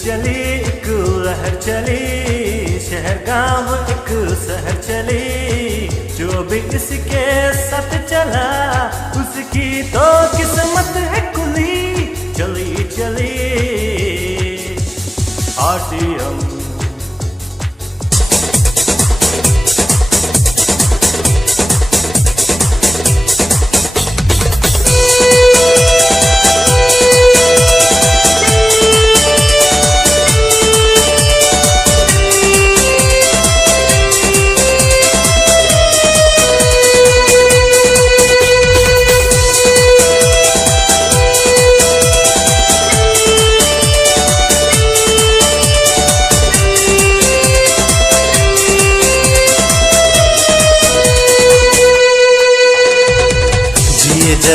चली एक लहर चली, शहर गांव एक शहर चली, जो भी इसके साथ चला उसकी तो किस्मत है खुली। चली चली आरटीएम।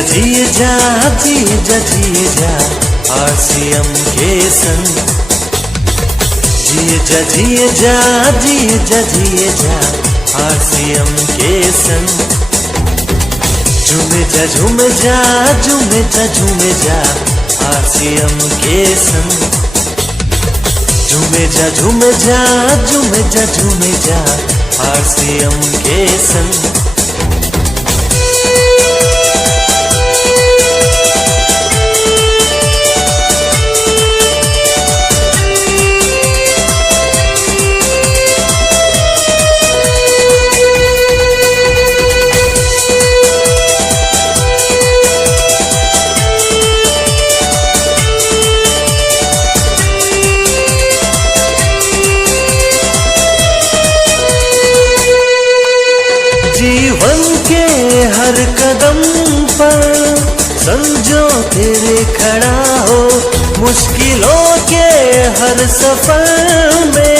जिए जा जिए जा जिए जा आरसीएम के संग, जिए जा जिए जा जिए जा जिए जा आरसीएम के संग। झूमे जा झूमे जा झूमे जा झूमे जा आरसीएम के संग, झूमे जा झूमे जा झूमे जा झूमे जा आरसीएम के संग। जीवन के हर कदम पर समझो तेरे खड़ा हो, मुश्किलों के हर सफर में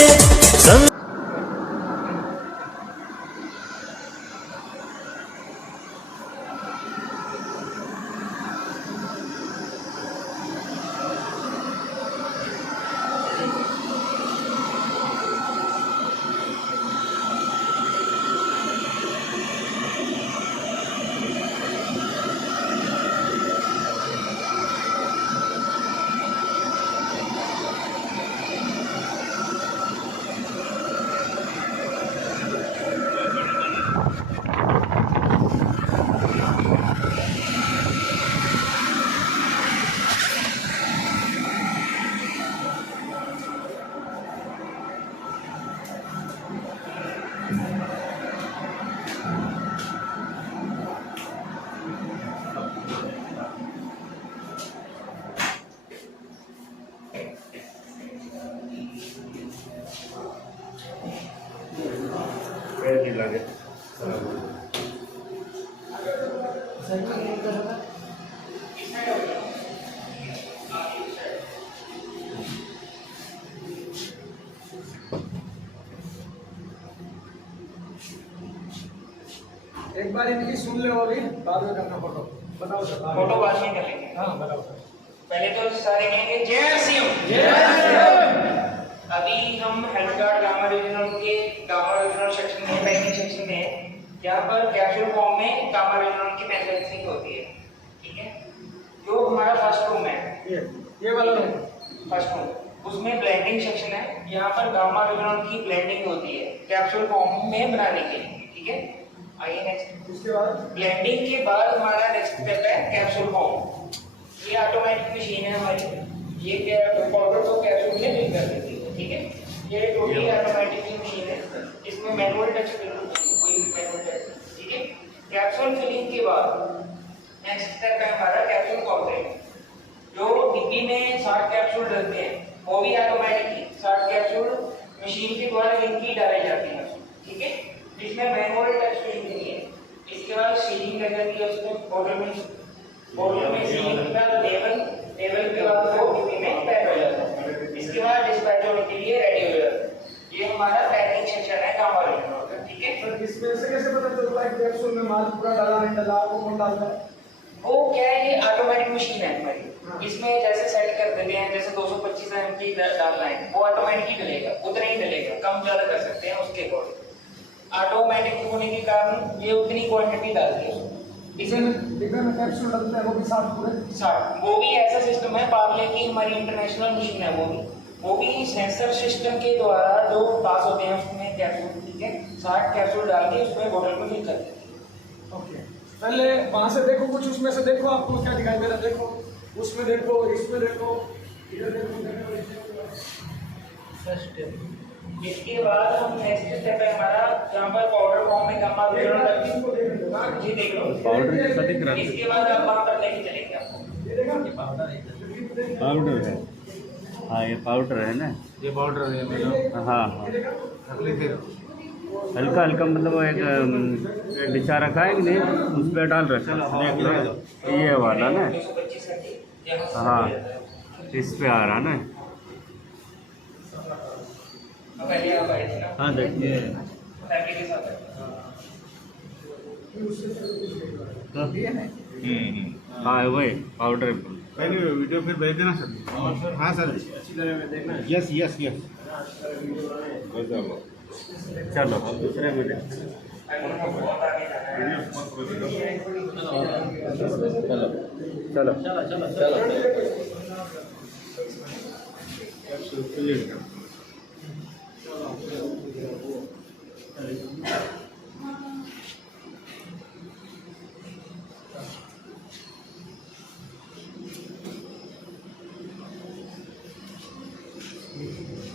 लगे। एक बार इनकी सुन ले अभी, बाद में करना फोटो। बताओ सर। फोटो बाद में करेंगे। हाँ बताओ सर। पहले तो सारे कहेंगे जय सिंह। अभी हम health card gamma regional section में, पैकिंग सेक्शन में, यहाँ पर कैप्सूल फॉर्म में गामा रीजनल की मैन्युफैक्चरिंग होती है। ठीक है, जो हमारा फर्स्ट रूम है, ये वाला रूम, फर्स्ट रूम, उसमें ब्लेंडिंग सेक्शन है। यहाँ पर गामा रीजनल की ब्लेंडिंग होती है कैप्सूल फॉर्म में बनाने के लिए। ठीक है, आइए नेक्स्ट। उसके बाद ब्लेंडिंग के बाद हमारा नेक्स्ट स्टेप है कैप्सूल फॉर्म। ये ऑटोमेटिक मशीन है हमारी, ये क्या पाउडर को कैप्सूल में फिल कर देती है। ठीक है, ये टोटली ऑटोमेटिक मशीन है, इसमें मैनुअल टच कोई मैनुअल टच। ठीक है, कैप्सूल फिलिंग के बाद नेक्स्ट स्टेप है हमारा कैप्सूल कॉन्ट्रैक्ट। जो डिब्बी में 60 कैप्सूल डलते हैं वो भी ऑटोमेटिकली 60 कैप्सूल मशीन के द्वारा इनकी डाली जाती है। ठीक है, जिसमें मैनुअल टच फिलिंग नहीं है। इसके बाद सीलिंग लग जाती है, उसमें बॉटल में सीलिंग के बाद लेवल के बाद वो डिब्बी में पैक हो जाता है। इसके बाद डिस्पैच होने के लिए रेडी हो जाता है। ये हमारा पैकिंग सेक्शन है गामा रीजनल। ठीक है सर, इसमें से कैसे पता चलता है कैप्सूल में माल पूरा डाला नहीं डाला, वो कौन डालता है? वो क्या है, ये ऑटोमेटिक मशीन है हमारी। इसमें जैसे सेट कर देते हैं, जैसे 225 ml की डालना है वो ऑटोमेटिक ही डलेगा, उतना ही डलेगा, कम ज्यादा कर सकते हैं उसके अकॉर्डिंग। ऑटोमेटिक होने के कारण ये उतनी क्वांटिटी डालती है। इसमें कैप्सूल डालते हैं वो भी 60 पूरे 60। वो भी ऐसा सिस्टम है, पार्ले की हमारी इंटरनेशनल मशीन है, वो भी सेंसर सिस्टम के द्वारा जो पास होते हैं उसमें कैप्सूल, ठीक है, 60 कैप्सूल डाल के उसमें बोतल को फिल कर देते हैं। ओके, पहले वहां से देखो, कुछ उसमें से देखो, आपको क्या दिखाई दे रहा है, देखो उसमें देखो, इसमें देखो, इधर देखो, इसके बाद हम नेक्स्ट स्टेप है हमारा, जहाँ पर पाउडर फॉर्म में गामा वितरण करते हैं, जी देख लो पाउडर जैसा दिख रहा है। इसके बाद आप वहाँ पर लेके चलेंगे आपको। पाउडर है, हाँ ये पाउडर है ना, ये पाउडर है मतलब हाँ हाँ फिर हल्का हल्का, मतलब वो एक डिशा रखा है कि नहीं, उस पर डाल रखा है ये वाला ना, 225 का थी, यहाँ से हाँ इस पे आ रहा ना, पहले आप आए थे ना, हाँ देखिए फैमिली के साथ आए थे। हाँ वही पाउडर। पहले वीडियो फिर भेज देना सर। हाँ सर, यस यस यस, चलो दूसरे में देख। चलो चलो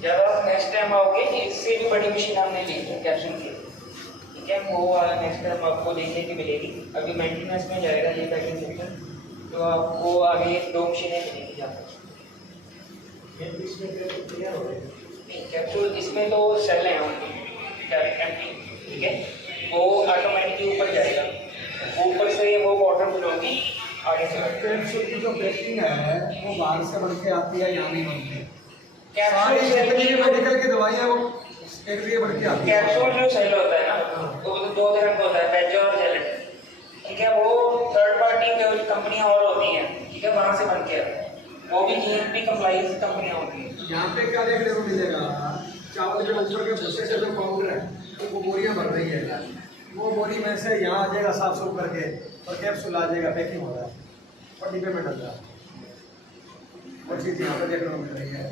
जब आप नेक्स्ट टाइम आओगे, इससे भी बड़ी मशीन हमने ली है कैप्सूल की, ठीक है, वो नेक्स्ट टाइम आपको देखने की मिलेगी। अभी मेंटेनेंस में जाएगा ये पैकिंग सेक्टर, तो आपको आगे 2 मशीनें मिलेंगी जहाँ पर। नहीं, कैप्सूल इसमें तो सेल है एम्प्टी, ठीक है, वो ऑटोमेटिकली ऊपर जाएगा, ऊपर से वो वाटर बुलाओगी आगे से। कैप्सूल की जो पैकिंग है वो बाहर से बन के आती है, यहाँ नहीं बनती है। सारी कैप्सूल जितनी मेडिकल की दवाइयाँ वो एक लिए बढ़ के आती है। कैप्सूल जो सेल होता है ना, वो 2 तरह का होता है, बेज और जेलेटिन, ठीक है, वो थर्ड पार्टी कंपनियां और होती हैं, ठीक है, वहां से बन के आता है, वो भी जीएमपी कंप्लाइंस कंपनियां होती हैं। यहाँ पे क्या देखने को मिलेगा, चावल के ऊपर के भूसे से जो पाउडर है तो वो बोरियां भर रही है, वो बोरी में से यहाँ आ जाएगा साफ सुफ करके और कैप्सूल आ जाएगा, पैकिंग हो रहा है और डिब्बे में डल रहा है। वो चीज़ यहाँ पे देखने को मिल रही है,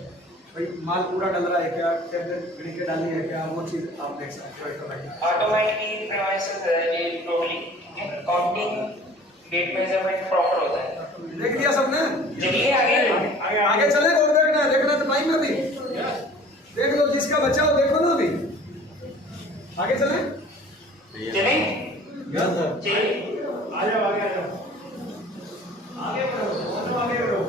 भाई माल पूरा डल रहा है क्या, टैबलेट गिन के डाली है क्या, वो चीज़ आप देख सकते हो। ऑटोमेटिकली प्रीमाइसेस है ये टोटली, ठीक है, काउंटिंग डेट मेजरमेंट प्रॉपर होता है। देख लिया सबने, चलिए आगे आगे चले और देखना है, देखना तो टाइम में भी देख लो, जिसका बचा हो देखो ना, अभी आगे चले, चलें, सर चलिए आ जाओ, आगे आ जाओ, आगे बढ़ो, आगे बढ़ो।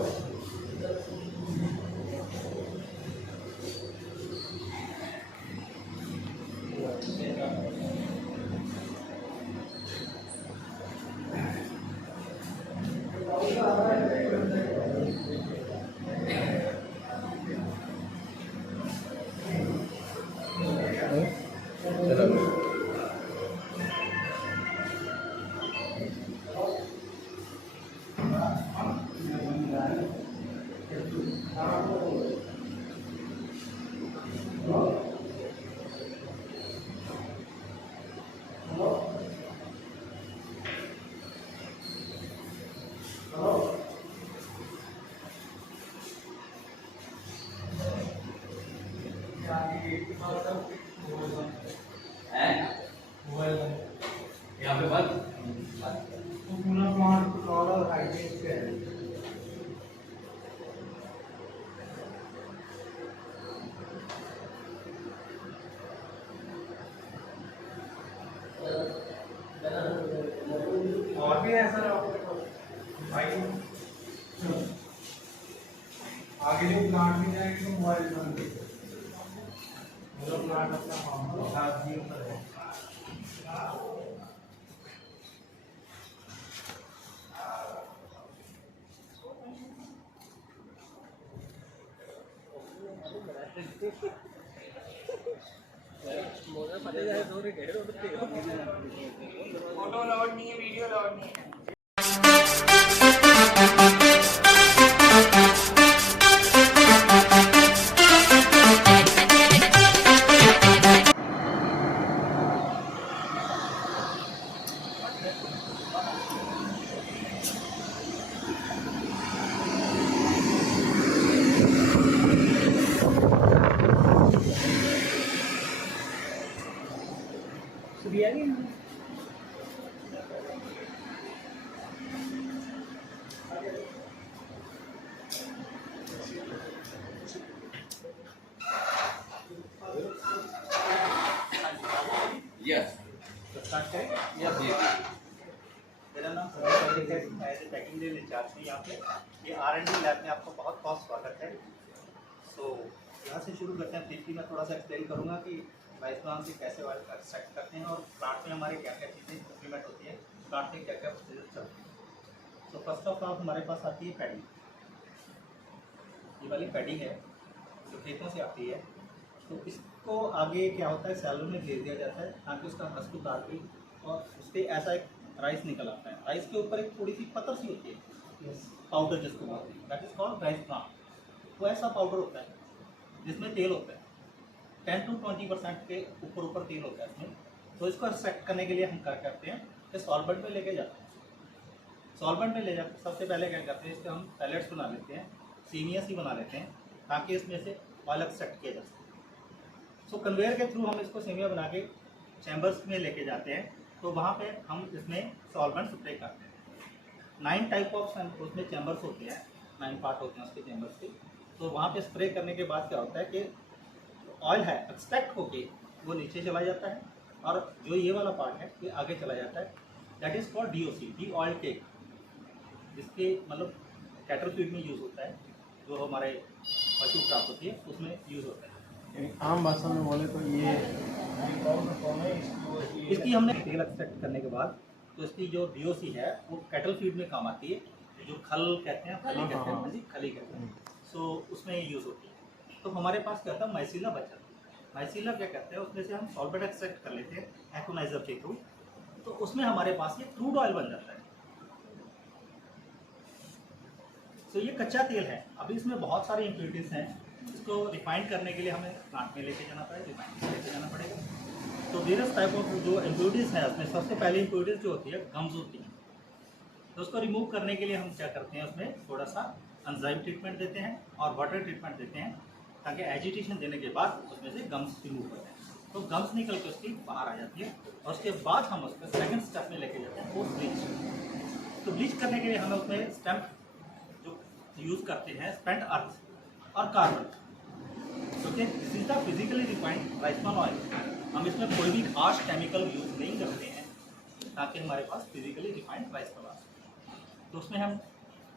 यहाँ पे बात पूरा प्लांट और हाइजीन पे है। और भी है सर आगे जो प्लांट में जाएंगे तो मोबाइल बंद प्लांट अपना साथ ही ऊपर है। फोटो लोड नहीं है, वीडियो लोड नहीं है। पैकिंग ले चार्ज है यहाँ पे। ये R&D लैब में आपको बहुत बहुत स्वागत है। सो यहाँ से शुरू करते हैं। ब्रीफली मैं थोड़ा सा एक्सप्लेन करूँगा कि राइसप्लान से कैसे ऑयल का एक्सट्रैक्ट करते हैं और प्लांट में हमारे क्या क्या चीज़ें इम्प्लीमेंट होती है, प्लांट में क्या क्या प्रोसीजर चलते हैं। तो फर्स्ट ऑफ ऑल हमारे पास आती है पैडी। ये वाली पैडी है जो खेतों से आती है। तो इसको आगे क्या होता है, सैलो में भेज दिया जाता है ताकि उसका हस्क उतार के और उससे ऐसा एक राइस निकल आता है। राइस के ऊपर एक थोड़ी सी पत्थर सी होती है, पाउडर जिसको बोलते हैं, that is called rice bran. वो ऐसा पाउडर होता है जिसमें तेल होता है, 10 to 20% के ऊपर तेल होता है इसमें। तो इसको एक्सट्रैक्ट करने के लिए हम क्या करते हैं कि सॉल्वेंट में लेके जाते हैं। सॉल्वेंट में ले जाकर सबसे पहले क्या करते हैं, इसके हम पैलेट्स बना लेते हैं, सीनियस ही बना लेते हैं ताकि इसमें से ऑयल एक्सट्रैक्ट किया जा सके। सो कन्वेयर के थ्रू हम इसको सेमिया बना के चैम्बर्स में लेके जाते हैं। तो वहाँ पे हम इसमें सॉल्वेंट स्प्रे करते हैं। 9 टाइप ऑफ उसमें चैम्बर्स होते हैं, 9 पार्ट होते हैं उसके चैम्बर्स के। तो वहाँ पे स्प्रे करने के बाद क्या होता है कि ऑयल है एक्सट्रैक्ट होके वो नीचे चला जाता है और जो ये वाला पार्ट है ये आगे चला जाता है। That is called DOC, deoiled cake, जिसके मतलब कैटल फीड में यूज़ होता है, जो हमारे पशु प्राप्त होती है उसमें यूज़ होता है। आम भाषा में बोले तो ये इसकी हमने तेल एक्सट्रैक्ट करने के बाद तो इसकी जो DOC है वो कैटल फीड में काम आती है, जो खल कहते हैं, खली कहते हैं, जी खली कहते हैं। सो उसमें यूज़ होती है। तो हमारे पास क्या होता है, माइसीला बचा। माइसीला क्या कहते हैं, उसमें से हम सॉल्वेंट एक्सट्रैक्ट कर लेते हैं एकोनाइजर के थ्रू। तो उसमें हमारे पास ये क्रूड ऑयल बन जाता है। तो ये कच्चा तेल है। अभी इसमें बहुत सारी इम्प्योरिटीज़ हैं। इसको रिफाइंड करने के लिए हमें प्लांट में लेके जाना पड़ेगा, रिफाइंड में लेके जाना पड़ेगा। तो वेरियस टाइप ऑफ जो इम्प्योरिटीज़ हैं उसमें सबसे पहली इम्प्योरिटीज़ जो होती है गम्स होती है। तो उसको रिमूव करने के लिए हम क्या करते हैं, उसमें थोड़ा सा एंजाइम ट्रीटमेंट देते हैं और वाटर ट्रीटमेंट देते हैं ताकि एजिटेशन देने के बाद उसमें से गम्स रिमूव करते हैं। तो गम्स निकल के उसकी बाहर आ जाती है और उसके बाद हम उसको सेकंड स्टेप में लेके जाते हैं, वो ब्लीच। तो ब्लीच करने के लिए हमें उसमें स्टेम्प जो यूज़ करते हैं, स्पेंट अर्थ और कार्बन, क्योंकि this is the physically refined rice bran oil. हम इसमें कोई भी खास केमिकल यूज़ नहीं करते हैं ताकि हमारे पास फिजिकली रिफाइंड राइसब्रान ऑयल। तो उसमें हम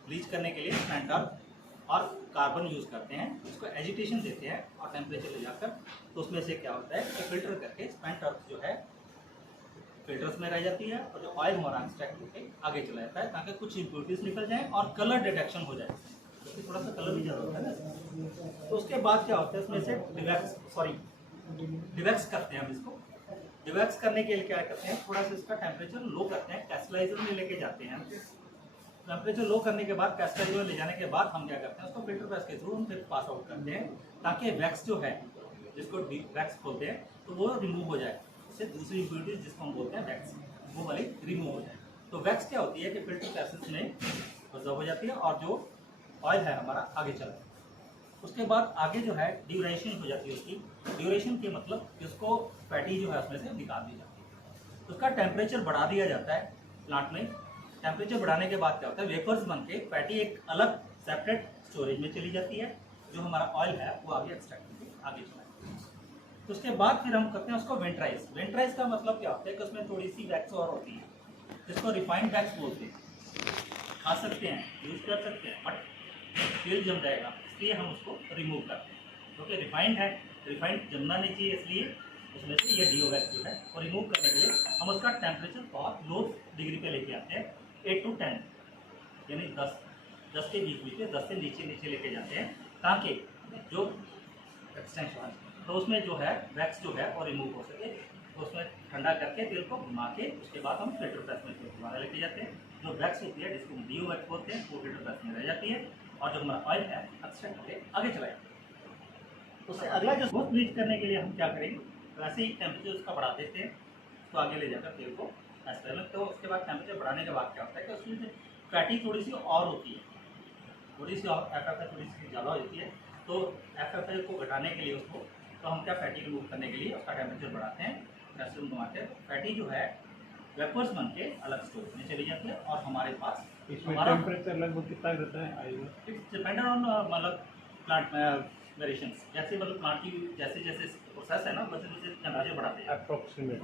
ब्लीच करने के लिए स्पेंट अर्थ और कार्बन यूज़ करते हैं, उसको एजिटेशन देते हैं और टेम्परेचर ले जाकर तो उसमें से क्या होता है कि फिल्टर करके स्पेंट अर्थ जो है फिल्टर्स में रह जाती है और जो ऑयल हमारा एक्सट्रैक्ट होकर आगे चला जाता है ताकि कुछ इम्प्योरिटीज निकल जाएँ और कलर डिटेक्शन हो जाए, क्योंकि थोड़ा सा कलर भी ज़्यादा होता है ना। तो उसके बाद क्या होता है, इसमें से डिवैक्स करते हैं हम इसको। डिवैक्स करने के लिए क्या करते हैं, थोड़ा सा इसका टेम्परेचर लो करते हैं, कैस्टलाइजर में लेके जाते हैं। टेम्परेचर लो करने के बाद कैस्टलाइजर में ले जाने के बाद हम क्या करते हैं, उसको फिल्टर प्रेस के थ्रू हम फिर पास आउट करते हैं ताकि वैक्स जो है, जिसको वैक्स बोलते हैं, तो वो रिमूव हो जाए। उससे दूसरी इम्प्योरिटीज जिसको हम बोलते हैं वैक्स, वो वाली रिमूव हो जाए। तो वैक्स क्या होती है कि फिल्टर प्रेसेस में ऑब्जर्व हो जाती है और जो ऑयल है हमारा आगे चला है। उसके बाद आगे जो है ड्यूरेशन हो जाती है उसकी। ड्यूरेशन के मतलब कि उसको फैटी जो है उसमें से निकाल दी जाती है। उसका टेम्परेचर बढ़ा दिया जाता है प्लांट में। टेम्परेचर बढ़ाने के बाद क्या होता है, वेपर्स बन के फैटी एक अलग सेपरेट स्टोरेज में चली जाती है, जो हमारा ऑयल है वो आगे एक्सट्रैक्ट करके आगे चला जाता है। तो उसके बाद फिर हम करते हैं उसको वेंट्राइज। वेंट्राइज का मतलब क्या होता है कि उसमें थोड़ी सी वैक्स और होती है, जिसको रिफाइंड वैक्स बोलते हैं। खा सकते हैं, यूज़ कर सकते हैं, बट तेल जम जाएगा, इसलिए हम उसको रिमूव करते हैं। क्योंकि रिफाइंड है, रिफाइंड जमना नहीं चाहिए, इसलिए उसमें से ये DO वैक्स जो है वो रिमूव करने के लिए हम उसका टेम्परेचर बहुत लो डिग्री पे लेके आते हैं, 8 to 10 यानी 10 के बीच में, 10 से नीचे लेके जाते हैं ताकि जो एक्सटेंशन तो उसमें जो है वैक्स जो है वो रिमूव हो सके। तो उसमें ठंडा करके तेल को घुमा के उसके बाद हम फिल्टर प्रेस में दोबारा लेके जाते हैं। जो वैक्स होती है जिसको हम DO वैक्स बोलते हैं वो फिल्टर प्रेस में रह जाती है और जो हमारा ऑयल है एक्सट्रैक्ट होकर आगे चला जाता है। उससे अगला जो स्मूथ ब्लीच करने के लिए हम क्या करेंगे, वैसे ही टेम्परेचर उसका बढ़ा देते हैं, उसको आगे ले जाकर तेल को ऐसा लगता है। तो उसके बाद टेम्परेचर बढ़ाने के बाद क्या होता है कि उसमें फैटी थोड़ी सी और होती है, थोड़ी सी और FFI थोड़ी सी ज़्यादा हो जाती है। तो FFI को घटाने के लिए उसको तो हम क्या फैटी रिमूव करने के लिए उसका टेम्परेचर बढ़ाते हैं, ऐसे घुमाते हैं। फैटी जो है वेपर्स बन के अलग स्टोर में चली जाती है और हमारे पास इसमें टेम्परेचर लगभग कितना रहता है आयु? इट्स डिपेंडेंट ऑन मतलब प्लांट वेरिएशंस। जैसे मतलब प्लांट की जैसे जैसे प्रोसेस है ना, वैसे वैसे टेम्परेचर बढ़ाते हैं। अप्रॉक्सीमेट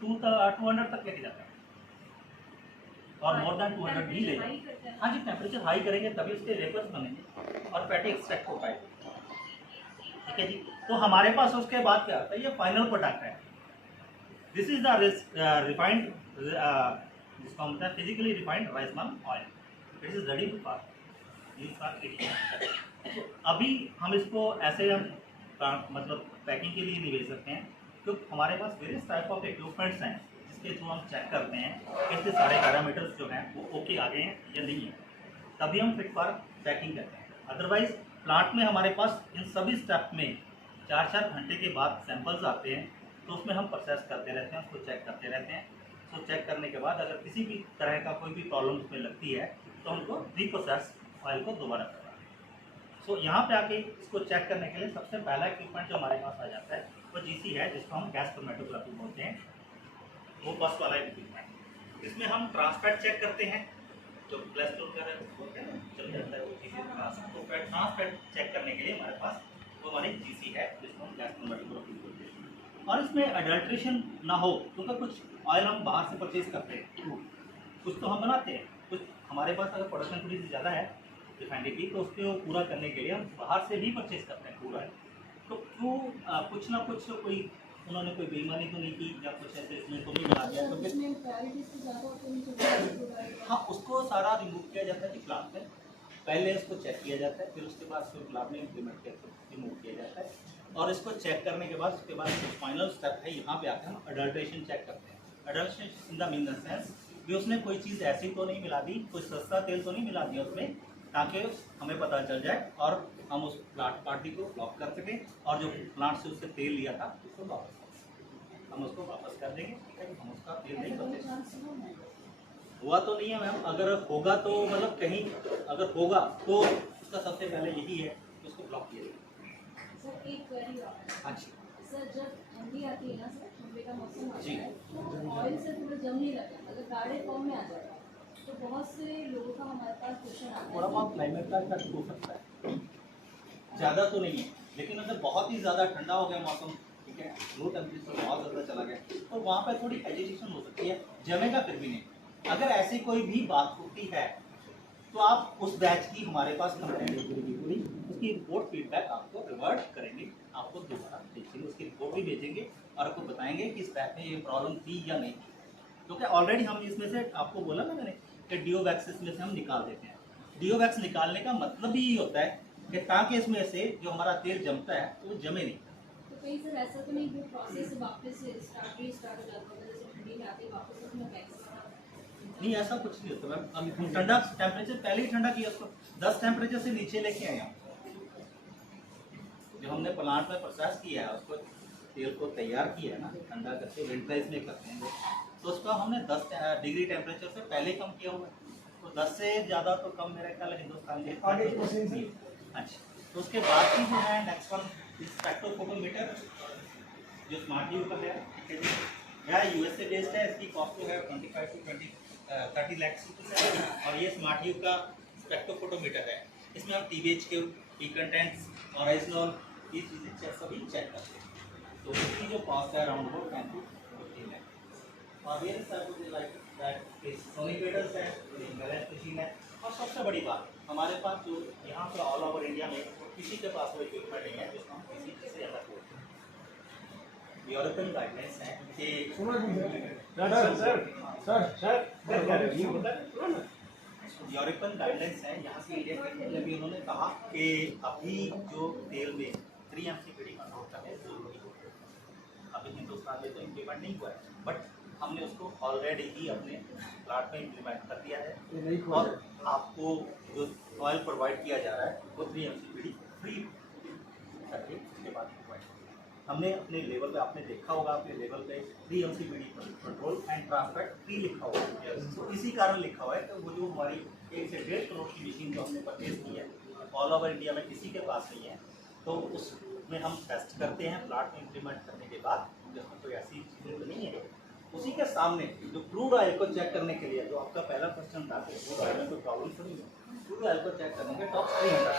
200 तक लेके जाता है। और मोर देन 200 भी ले जाए। हाँ जी, टेम्परेचर हाई करेंगे तभी उसके वेपर्स बनेंगे और फैटी एक्सट्रैक्ट हो पाएगा। ठीक है जी। तो हमारे पास उसके बाद क्या आता है, ये फाइनल प्रोडक्ट है। दिस इज द रिफाइंड, जिसको हम बोलते हैं physically refined rice bran oil. It is ready to pass. अभी हम इसको ऐसे हम मतलब पैकिंग के लिए नहीं भेज सकते हैं, क्योंकि हमारे पास वेरियस टाइप ऑफ इक्विपमेंट्स हैं जिसके थ्रू हम चेक करते हैं इसके सारे पैरामीटर्स जो हैं वो ओके आ गए हैं या नहीं है, तभी हम फिट फॉर पैकिंग करते हैं। अदरवाइज प्लांट में हमारे पास इन सभी स्टेप में 4-4 घंटे के बाद सैंपल्स आते हैं, तो उसमें हम प्रोसेस करते रहते हैं, उसको चेक करते रहते हैं। तो चेक करने के बाद अगर किसी भी तरह का कोई भी प्रॉब्लम उसमें लगती है तो हमको रीप्रोसेस ऑयल को दोबारा करना है। सो यहाँ पे आके इसको चेक करने के लिए सबसे पहला इक्विपमेंट जो हमारे पास आ जाता है वो जीसी है, जिसको हम गैस क्रोमेटोग्राफी बोलते हैं। वो बस वाला इक्विपमेंट, इसमें हम ट्रांसफैट चेक करते हैं, जो कोलेस्ट्रॉल का चल जाता है वो चीज़ें। तो ट्रांसफैट चेक करने के लिए हमारे पास वो हमारी जीसी है, जिसको हम गैस क्रोमेटोग्राफी बोलते हैं। और इसमें अडल्ट्रेशन ना हो, क्योंकि कुछ ऑयल हम बाहर से परचेज करते हैं, कुछ तो हम बनाते हैं, कुछ हमारे पास अगर प्रोडक्शन थोड़ी सी ज़्यादा है रिफाइनरी की, तो उसको पूरा करने के लिए हम बाहर से भी परचेज करते हैं पूरा। तो क्यों कुछ ना कुछ कोई उन्होंने कोई बेईमानी तो नहीं की या कुछ ऐसे इसमें तो नहीं बना दिया, तो हाँ उसको सारा रिमूव किया जाता है कि प्लांट में पहले इसको चेक किया जाता है, फिर उसके बाद उसको प्लांट में इम्प्लीमेंट करके रिमूव किया जाता है। और इसको चेक करने के बाद उसके बाद फाइनल स्टेप है, यहाँ पे आके हम अडल्ट्रेशन चेक करते हैं। Adulteration in the mean the sense कि उसने कोई चीज़ ऐसी तो नहीं मिला दी, कोई सस्ता तेल तो नहीं मिला दिया उसमें, ताकि हमें पता चल जाए और हम उस प्लांट पार्टी को ब्लॉक कर सकें, और जो प्लांट से उससे तेल लिया था उसको वापस हम उसको वापस कर देंगे, ताकि हम उसका तेल नहीं बदलेंगे। हुआ तो नहीं है मैम, अगर होगा तो मतलब कहीं अगर होगा तो उसका सबसे पहले यही है कि उसको ब्लॉक किया जाए। सर एक क्वेरी और है। अच्छा सर जब ठंडी आती है ना सर, ठंडी का मौसम आता जी। है तो ऑयल से थोड़ा जम नहीं लगता, अगर गाढ़े फॉर्म में आ जाएगा तो बहुत से लोगों का हमारे पास क्वेश्चन आता है। थोड़ा बहुत क्लाइमेट का इफेक्ट हो सकता है, ज़्यादा तो नहीं है, लेकिन अगर बहुत ही ज़्यादा ठंडा हो गया मौसम, ठीक है, लो टेम्परेचर बहुत ज़्यादा चला गया, तो वहाँ पर थोड़ी एजिटेशन हो सकती है, जमेगा फिर भी नहीं। अगर ऐसी कोई भी बात होती है तो आप उस बैच की हमारे पास कंप्लेंट पूरी उसकी रिपोर्ट फीडबैक आपको रिवर्ट करेंगे, आपको दोबारा देखेंगे, उसकी रिपोर्ट भी भेजेंगे और आपको बताएंगे कि इस बैच में ये प्रॉब्लम थी या नहीं थी। क्योंकि ऑलरेडी हम इसमें से आपको बोला ना मैंने कि डीओवैक्स इसमें से हम निकाल देते हैं। डीओवैक्स निकालने का मतलब ही होता है कि ताकि इसमें से जो हमारा तेल जमता है वो जमे नहीं। तो कहीं सर ऐसा तो नहीं वो प्रोसेस वापस स्टार्ट हो जाता है, जैसे ठंडी में आते ही वापस उसमें वैक्स नहीं, ऐसा कुछ नहीं होता मैम। हम ठंडा टेम्परेचर पहले ही ठंडा किया, उसको 10 टेम्परेचर से नीचे लेके आए हम। जो हमने प्लांट में प्रोसेस किया है उसको तेल को तैयार किया है ना, ठंडा करके विंटराइज में करते हैं, तो उसका हमने 10 डिग्री टेम्परेचर से पहले कम किया हुआ है। तो 10 से ज़्यादा तो कम मेरा ख्याल है हिंदुस्तान के आगे की मशीन से। अच्छा, तो उसके बाद की जो है नेक्स्ट वन स्पेक्ट्रोफोटोमीटर, जो स्मार्ट व्यू का है, ठीक है जी। यह यूएसए बेस्ड है, इसकी कॉस्ट जो है 25 से 30 लाख रुपये, और ये स्मार्ट व्यू का स्पेक्ट्रोफोटोमीटर है। इसमें हम टीबीएच के पी कंटेंट्स और आइसनॉल ये चीज़ें सभी चेक करते हैं। तो इसकी जो कॉस्ट है अराउंड अबाउट 10 to 15 लाख। और ये सोनिकेटर्स है, बैलेंस मशीन है, और सबसे बड़ी बात हमारे पास जो यहाँ पे ऑल ओवर इंडिया में किसी के पास वो इक्विपमेंट नहीं है जिसको हम किसी से अलग बोलते हैं। यूरोपियन गाइडलाइंस है कि यूरोपियन गाइडलाइंस है यहाँ की इंडिया के, अभी उन्होंने कहा कि अभी जो तेल में 3 MCPD कंट्रोल करने जरूरी है। अभी हिंदुस्तान में तो इम्प्लीमेंट नहीं हुआ है, बट हमने उसको ऑलरेडी ही अपने प्लांट में इम्प्लीमेंट कर दिया है, और आपको जो ऑयल प्रोवाइड किया जा रहा है वो 3 MCPD फ्री करके उसके बाद हमने अपने लेवल पे, आपने देखा होगा अपने लेवल पे 3 MCPD control and transfer free लिखा हुआ है। तो इसी कारण लिखा हुआ है कि वो जो हमारी 1 से 1.5 करोड़ की मशीन जो हमने परचेज की है ऑल ओवर इंडिया में किसी के पास नहीं है, तो उसमें हम टेस्ट करते हैं प्लांट में इम्प्लीमेंट करने के बाद, जिसमें कोई ऐसी चीज़ें तो नहीं है। उसी के सामने जो क्रूड ऑयल को चेक करने के लिए, जो आपका पहला क्वेश्चन था कि क्रूड ऑयल में कोई प्रॉब्लम तो नहीं है, क्रूड ऑयल को चेक करने के टॉप 300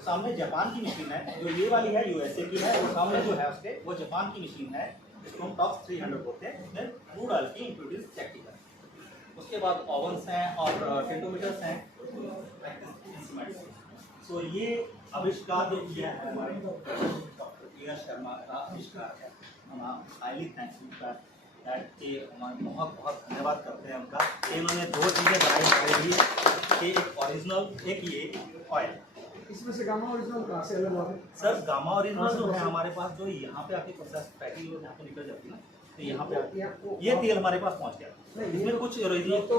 सामने जापान की मशीन है, जो ये वाली है यूएसए की है, और सामने जो है उसके वो जापान की मशीन है, जिसको हम टॉप 300 बोलते हैं, उसमें क्रूड ऑयल की इम्प्योरिटीज चेक की जाती है। उसके बाद ओवन्स हैं और टेंटोमीटर्स हैं, इंस्ट्रूमेंट्स। सो ये आविष्कार जो किया है हमारे डॉक्टर ए आर शर्मा का आविष्कार है, हम हाईली थैंकफुल दैट के हमारे बहुत बहुत धन्यवाद करते हैं उनका कि इन्होंने 2 चीज़ें बनाई है कि एक ओरिजिनल, एक ये ऑयल। इसमें से गामा ओरिजिनल कहाँ से अलग हुआ है? सर गामा ओरिजिनल जो है हमारे पास, जो यहाँ पे आके प्रोसेस पैकिंग यहाँ पे निकल जाती है ना, तो यहाँ पे ये तेल हमारे पास पहुँच गया। इसमें कुछ ओरिजिनल तो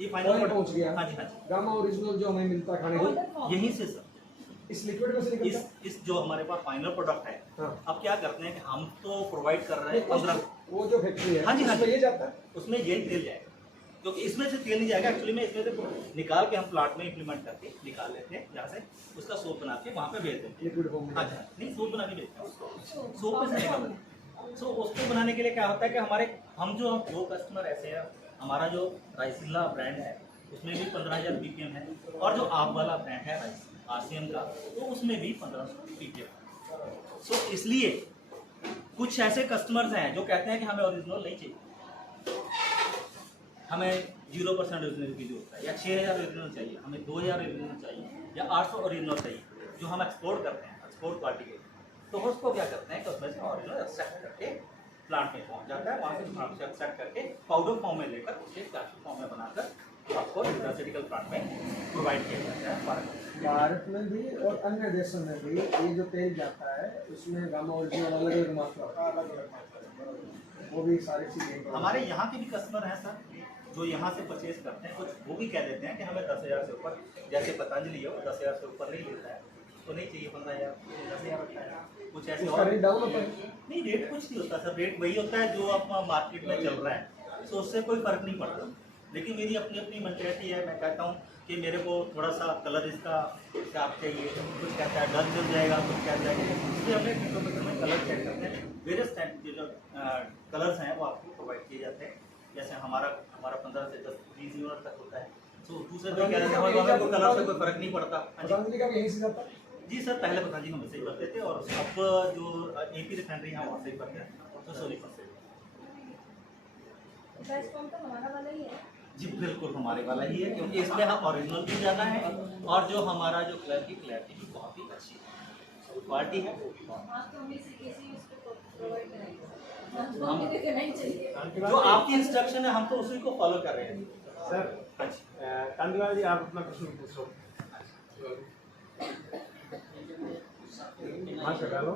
ये फाइनल पहुँच गया। हाँ जी हाँ जी, गामा ओरिजिनल जो हमें मिलता है खाने को यहीं से सर इस लिक्विड में से निकलता है? इस जो हमारे पास फाइनल प्रोडक्ट है, हाँ। अब क्या करते हैं कि हम तो प्रोवाइड कर रहे हैं 15, वो जो फैक्ट्री है हाँ जी, हाँ उसमें जी। ये जाता है? उसमें यही तेल जाएगा, क्योंकि इसमें से तेल नहीं जाएगा। एक्चुअली में इसमें से निकाल के हम प्लांट में इम्प्लीमेंट करके निकाल लेते हैं, जहाँ से उसका सोप बना के वहाँ पे भेज देते हैं। लिक्विड फॉर्म में। हाँ जी, नहीं सोप बना के भेजते हैं उसको, सोप में से निकाल। सो उसको बनाने के लिए क्या होता है कि हमारे हम जो कस्टमर ऐसे हैं, हमारा जो राइसिल्ला ब्रांड है उसमें भी 15,000 PPM है, और जो आप वाला ब्रांड है RCM का, तो उसमें भी 1500 PPM। सो इसलिए कुछ ऐसे कस्टमर्स हैं जो कहते हैं कि हमें ओरिजिनल नहीं चाहिए, हमें 0% ओरिजिनल की जरूरत है, या 6,000 ओरिजिनल चाहिए, हमें 2,000 ओरिजिनल चाहिए, या 800 ओरिजिनल चाहिए, जो हम एक्सपोर्ट करते हैं एक्सपोर्ट क्वालिटी के। तो उसको क्या करते हैं कि उसमें से ओरिजिनल एक्सट्रैक्ट करके प्लांट में पहुंच जाता है, वहाँ से प्लांट से एक्सट्रैक्ट करके पाउडर फॉर्म में लेकर उसे कैप्सूल फॉर्म में बनाकर आपको न्यूट्रास्यूटिकल प्लांट में प्रोवाइड किया जाता है। भारत में भी और अन्य देशों में भी ये जो तेल जाता है उसमें गामा ओरिजिनल अलग अलग मात्रा होता है, वो भी सारी चीज़ें हमारे यहाँ के भी कस्टमर हैं सर, जो यहाँ से परचेज करते हैं, कुछ वो भी कह देते हैं कि हमें 10,000 से ऊपर, जैसे पतंजलि हो 10,000 से ऊपर नहीं लेता है, तो नहीं चाहिए 15,000 10,000 होता है। कुछ ऐसे उसका और रेट डाउन होता है? नहीं, रेट कुछ नहीं होता सर, रेट वही होता है जो आप मार्केट में चल रहा है, तो उससे कोई फर्क नहीं पड़ता। लेकिन मेरी अपनी अपनी मेंटेलिटी है, मैं कहता हूँ कि मेरे को थोड़ा सा कलर इसका शार्प चाहिए, कुछ कहता है डल चल जाएगा, कुछ क्या जाएगा, इसलिए हमने टेंटोमीटर में कलर चेक करते हैं। वेरियस टाइप के जो कलर्स हैं वो आपको प्रोवाइड किए जाते हैं, जैसे हमारा 15 से 10-20 यूनिट तक होता है। तो दूसरे कोई कह रहे हैं हमारे को कलर से कोई फर्क नहीं पड़ता। हाँ जी, पतंजलि का भी यहीं से जाता है? जी सर, पहले पतंजलि हम वैसे ही करते थे, और अब जो AP रिफाइनरी है वहाँ से ही करते हैं, तो 100%। बेस्ट फॉर्म तो हमारा वाला ही है। जी बिल्कुल हमारे वाला ही है, क्योंकि इसमें हम ओरिजिनल भी ज़्यादा है, और जो हमारा जो क्लैरिटी भी बहुत ही अच्छी है, क्वालिटी है। आप तो हमें कैसे उसको प्रोवाइड कराएंगे, हमको हमें तो करना ही चाहिए। जो आपकी इंस्ट्रक्शन है हम तो उसी को फॉलो कर रहे हैं सर। हाँ जी, कांडीलाल जी आप अपना प्रश्न पूछो। हाँ से डालो,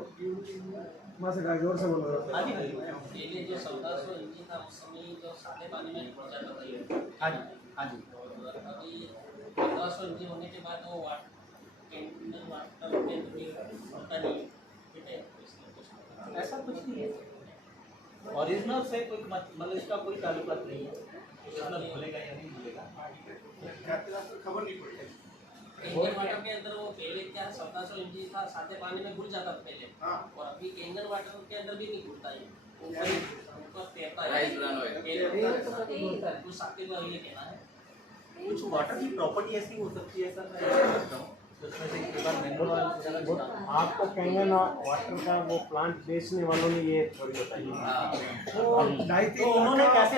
माँ से जोर से बोलो। हाँ जी, पहले जो 1400 इंची था उस समय जो सादे पानी में पहुंचा जाता है, हाँ जी, हाँ जी। और अभी 1500 इंची होने के बाद वो कैंडल वाटर होता नहीं है, ठीक है, इसलिए कुछ ऐसा कुछ नहीं है, ओरिजिनल से कोई मतलब इसका कोई ताल्लुकात नहीं है, इसमें भूलेगा या नहीं भूलेगा खबर नहीं पड़ी। कैंगन वाटर के अंदर वो पहले क्या 1400 इंची था, सादे पानी में घुल जाता था पहले, और अभी कैंगन वाटर के अंदर भी नहीं घुलता है, ऊपर तैरता है, कुछ साथी को अभी कहना है। कुछ वाटर की प्रॉपर्टी ऐसी हो सकती है सर, मैं ये समझता हूँ, तो उसमें से कई बार मिनरल आपको कैंगन वाटर का वो प्लांट बेचने वालों ने ये थोड़ी बताई। वो 2.5-3 तो उन्होंने कैसे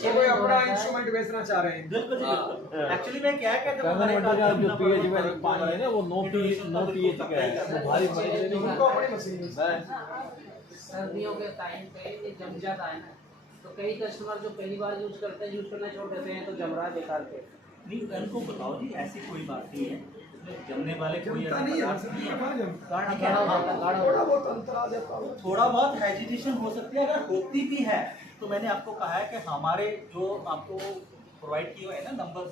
ये कोई अपना इंस्ट्रूमेंट बेचना चाह रहे हैं? बिल्कुल एक्चुअली में क्या है कि जब हमारे जो पीएच में पानी है ना वो 9 pH का है, वो भारी पड़े उनको अपनी मशीन सर्दियों के टाइम पे ये जम जाता है ना, तो कई कस्टमर जो पहली बार यूज करते हैं, यूज करना छोड़ देते हैं, तो जम रहा है बेकार के। नहीं, उनको बताओ जी ऐसी कोई बात नहीं है, इसमें जमने वाले कोई जमता नहीं है, थोड़ा बहुत अंतर आ जाता है। थोड़ा बहुत हेजिटेशन हो सकती है, अगर होती भी है तो मैंने आपको कहा है कि हमारे जो आपको प्रोवाइड किए हुए हैं ना नंबर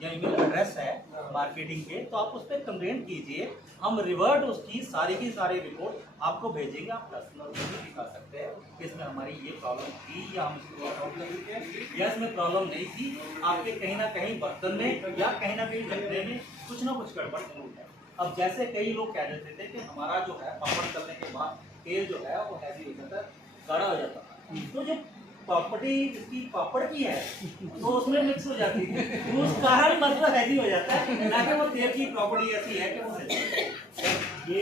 या ईमेल एड्रेस है मार्केटिंग के, तो आप उस पर कंप्लेंट कीजिए, हम रिवर्ट उसकी सारी की सारी रिपोर्ट आपको भेजेंगे, आप कस्टमर को भी दिखा सकते हैं कि इसमें हमारी ये प्रॉब्लम थी या हम इसको वर्क आउट कर सकते हैं, या इसमें प्रॉब्लम नहीं थी, आपके कहीं ना कहीं बर्तन में या कहीं ना कहीं ढकने में कुछ ना कुछ गड़बड़ जरूर है। अब जैसे कई लोग कह देते थे कि हमारा जो है पापड़ करने के बाद तेल जो है वो हैवी हो जाता है, गाढ़ा हो जाता है, तो जो प्रॉपर्टी जिसकी पापड़ की है वो उसमें मिक्स हो जाती है, तो उस कारण मतलब हैवी हो जाता है, ना कि वो तेल की प्रॉपर्टी ऐसी है कि वो ये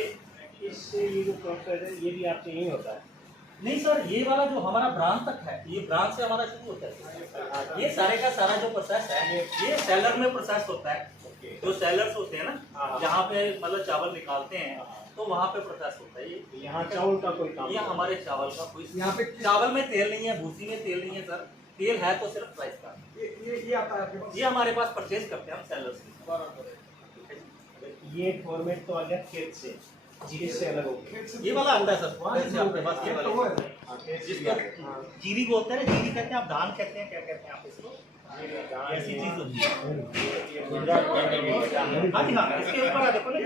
इससे ये जो प्रोसेस है ये भी आपसे यही होता है? नहीं सर, ये वाला जो हमारा ब्रांच तक है, ये ब्रांच से हमारा शुरू होता है। ये सारे का सारा जो प्रोसेस है ये सेलर में प्रोसेस होता है। जो सेलर्स होते हैं ना, जहाँ पे मतलब चावल निकालते हैं, तो वहाँ पे प्रोसेस होता है। ये यहाँ चावल का कोई काम ये हमारे चावल का कोई, यहाँ पे चावल में तेल नहीं है, भूसी में तेल नहीं है सर। तेल है तो सिर्फ प्राइस का। ये आता है आपके पास? ये हमारे पास परचेज करते हैं हम सेलर्स से। ये फॉर्मेट तो आ गया खेत से, जीरे से अलग हो गया। ये वाला आता है सर, वैसे आपके पास ये वाला जिसको जीरी बोलते हैं ना, जीरी कहते हैं, आप धान कहते हैं, क्या कहते हैं आप इसको? ऐसी चीज होती है। हाँ जी, हाँ, इसके ऊपर आ देखो ना,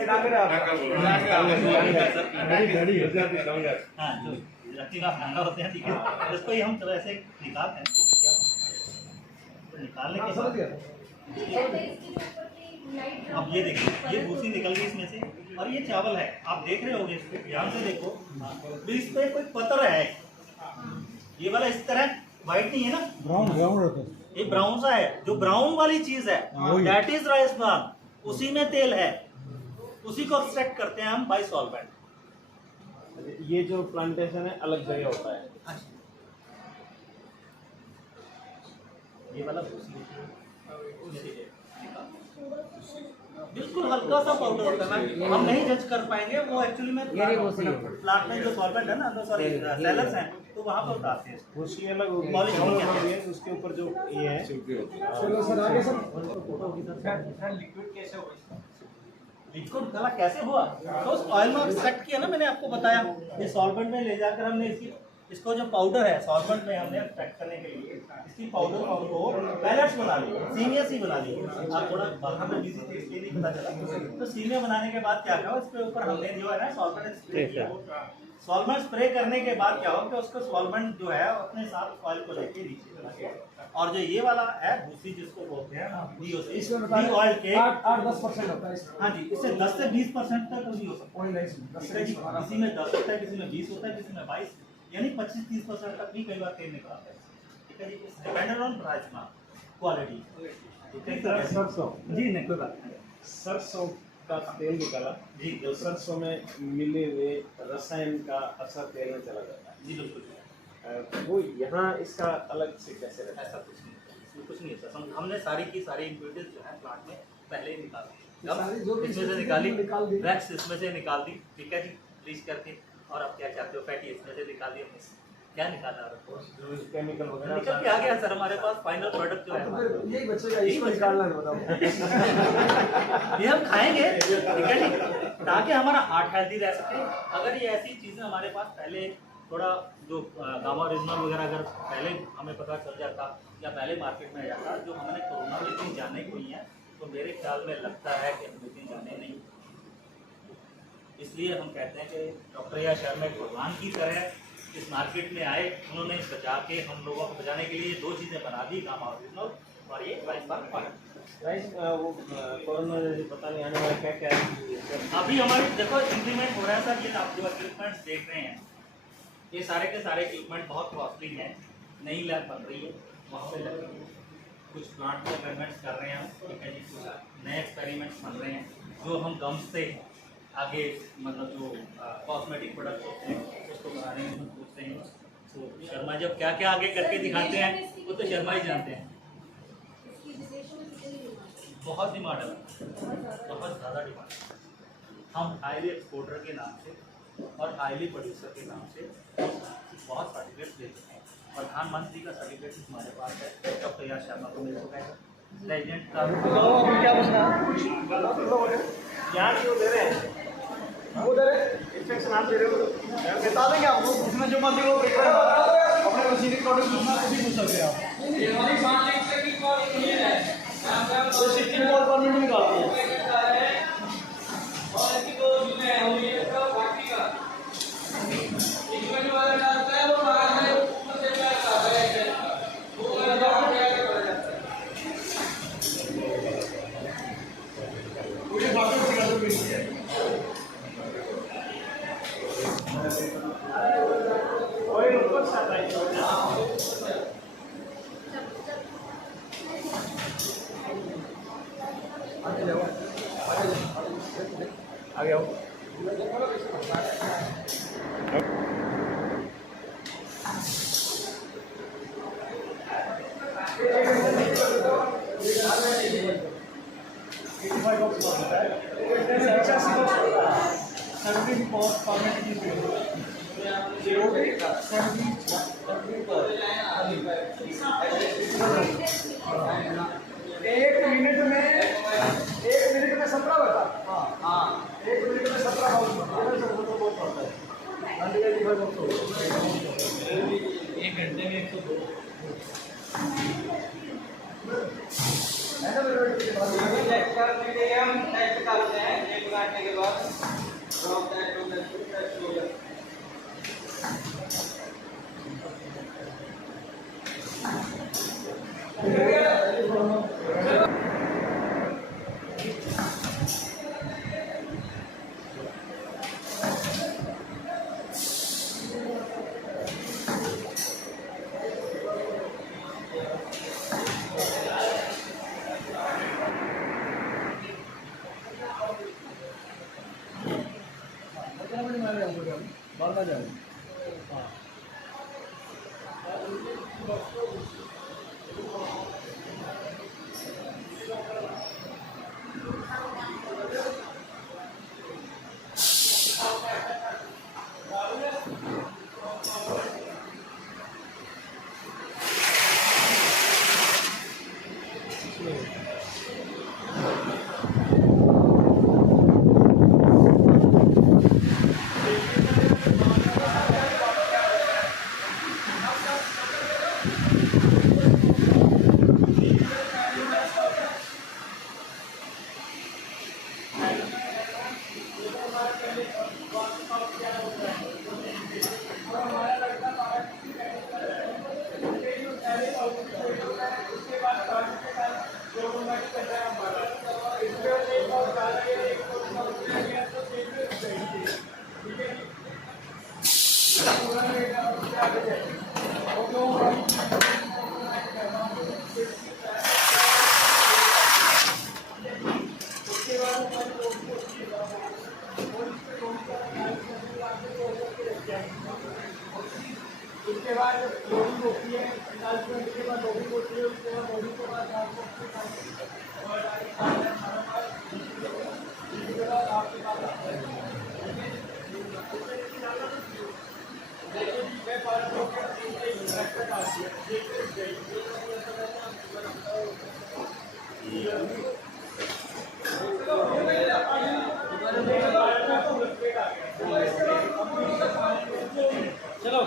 हाँ, जो रत्तीला खाना होते हैं, ठीक है, इसको ही हम तरह से निकालते हैं। तो निकालने के बाद अब ये देखिए, ये भूसी निकल गई इसमें से, और ये चावल है, आप देख रहे होंगे, इसको ध्यान से देखो, तो इस पे कोई पत्थर है। ये वाला इस तरह व्हाइट नहीं है ना, ब्राउन, ये ब्राउन सा है। जो ब्राउन वाली चीज है दैट इज राइस ब्रान, उसी में तेल है, उसी को एक्सट्रैक्ट करते हैं हम बाय सॉल्वेंट। ये जो प्लांटेशन है अलग जगह होता है। ये वाला बिल्कुल हल्का सा पाउडर होता है ना, हम नहीं जज कर पाएंगे वो एक्चुअली में प्लांट में जो सॉल्वेंट है ना, सॉरी सेलर्स हैं, तो वहाँ पर उतारते हैं। भूसी अलग होगी, पॉलिश चावल नहीं अलग है, उसके ऊपर जो ये है। चलो सर, आगे सर। लिक्विड कैसे हुआ? लिक्विड कला कैसे हुआ? तो उस ऑयल में एक्सट्रैक्ट किया ना, मैंने आपको बताया। ये सॉल्वेंट में ले जाकर हमने इसको जो पाउडर है सॉल्वेंट में हमने एक्सट्रैक्ट करने के लिए इसकी पाउडर को पैलेट्स बना ली, सीमिया सी बना ली। आप थोड़ा बाहर में बिजी थे इसलिए नहीं पता चला। तो सीमिया बनाने के बाद क्या हुआ, इसके ऊपर हमने जो है ना सॉल्वेंट स्प्रे किया। सॉल्वेंट स्प्रे करने के बाद क्या हुआ कि उसको सॉल्वेंट जो है अपने साथ ऑयल को लेके नीचे चला गया। और जो ये वाला है भूसी जिसको बोलते हैं इसमें ऑयल के 8-10% होता है इसमें। हाँ जी, इससे 10 से 20% तक भी हो सकता ऑयल है है। इसमें। किसी में 10 होता है, किसी में 20 होता है, किसी में 22, यानी 25-30% तक भी कई बार तेल निकलता है। ठीक है जी, डिपेंडेंट ऑन प्राइस ना क्वालिटी। सरसों, जी नहीं, कोई बात नहीं। सरसों का तेल निकाला जी, तो सरसों में मिले हुए रसायन का असर तेल में चला जाता है। जी बिल्कुल। वो यहाँ इसका अलग से कैसे रहता है? ऐसा कुछ नहीं, इसमें कुछ नहीं है। हमने सारी की सारी इंग्रेडिएंट्स जो है प्लांट में पहले ही सारी जो निकाली, भी इसमें से निकाल दी, वैक्स इसमें से निकाल दी। ठीक है जी, ब्लीच करके। और अब क्या चाहते हो, फैटी इसमें से निकाल दिया। क्या निकाला? जो केमिकल वगैरह निकल के आ गया सर, हमारे पास फाइनल प्रोडक्ट जो है तो फिर यही बचेगा, इसको निकालना है, बताओ। ये हम खाएंगे, ठीक है जी, ताकि हमारा हार्ट हेल्दी रह सके। अगर ये ऐसी चीज़ें हमारे पास पहले थोड़ा जो गामा ओरिजिनल वगैरह अगर पहले हमें पता चल जाता या पहले मार्केट में आ जाता, जो हमने कोरोना वैक्सीन जाने को ही है, तो मेरे ख्याल में लगता है कि हम वैक्सीन जाने नहीं। इसलिए हम कहते हैं कि डॉक्टर या शर्मा एक भगवान की तरह इस मार्केट में आए, उन्होंने बचा के हम लोगों को बचाने के लिए 2 चीज़ें बना दी, गामा ओरिजिनल और ये राइस। वो कोरोना पता नहीं आने वाला क्या क्या है। अभी हमारे देखो इंप्लीमेंट हो रहा है सर। ये आप जो इक्विपमेंट्स देख रहे हैं, ये सारे के सारे इक्विपमेंट बहुत कॉस्टली हैं। नई लैब बन रही है, वहाँ पे लग रही है। कुछ प्लांट में एक्सपेरिमेंट्स कर रहे हैं हम, ठीक है जी, कुछ नए एक्सपेरिमेंट्स बन रहे हैं जो हम गम्स से आगे मतलब जो कॉस्मेटिक प्रोडक्ट होते हैं उसको बनाने में हम सोचते हैं। तो शर्मा जब क्या क्या आगे करके दिखाते हैं वो तो शर्मा ही जानते हैं। बहुत डिमांड है, बहुत ज़्यादा डिमांड। हम हाईली एक्सपोर्टर के नाम से और हाईली प्रोड्यूसर के नाम से बहुत सर्टिफिकेट देते हैं। प्रधानमंत्री का सर्टिफिकेट हमारे पास है, डॉक्टर यश शर्मा को मिल चुका है। प्रेसिडेंट का क्या दे रहे हैं वो दे रहे इंस्ट्रक्शन आप दे रहे हो, बता देंगे आपको। उसमें जो मर्जी वो अपने मशीन प्रोडक्ट पूछना कुछ भी पूछ सकते हैं आप। तो 16 कॉल पर मिनट निकालती है। 85 बॉक्स होता है, तो इसमें 85 बॉक्स होता है, 70 बॉक्स परमिट की एक मिनट में 17 बता। हाँ, 1 मिनट में 17 बॉक्स होता है। 185 बॉक्स होता है। 1 घंटे में 102 टेस्ट करते हैं 1 घंटे के बाद उसके बाद लोडिंग होती है, 40 मिनट के बाद लोडिंग होती है, उसके बाद लोडिंग के बाद आपके पास आता है। मैं चलो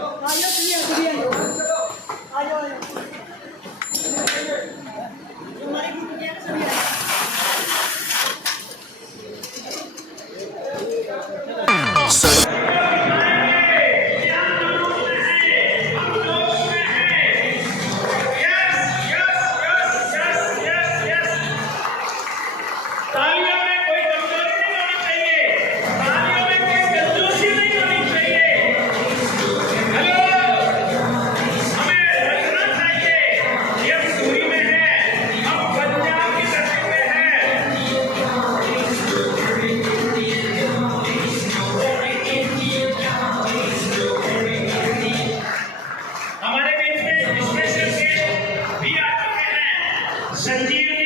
संजीव जी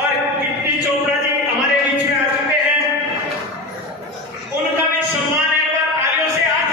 और कीर्ति चोपड़ा जी हमारे बीच में आ चुके हैं, उनका भी सम्मान एक बार तालियों से हाथ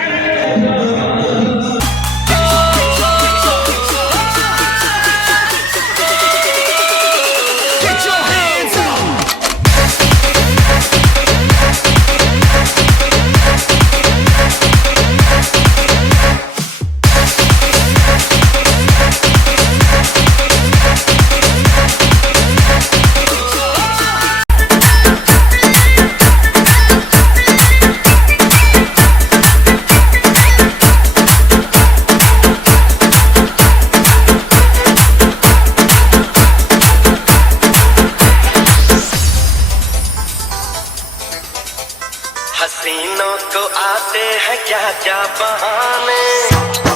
हसीनों को आते हैं क्या क्या बहाने।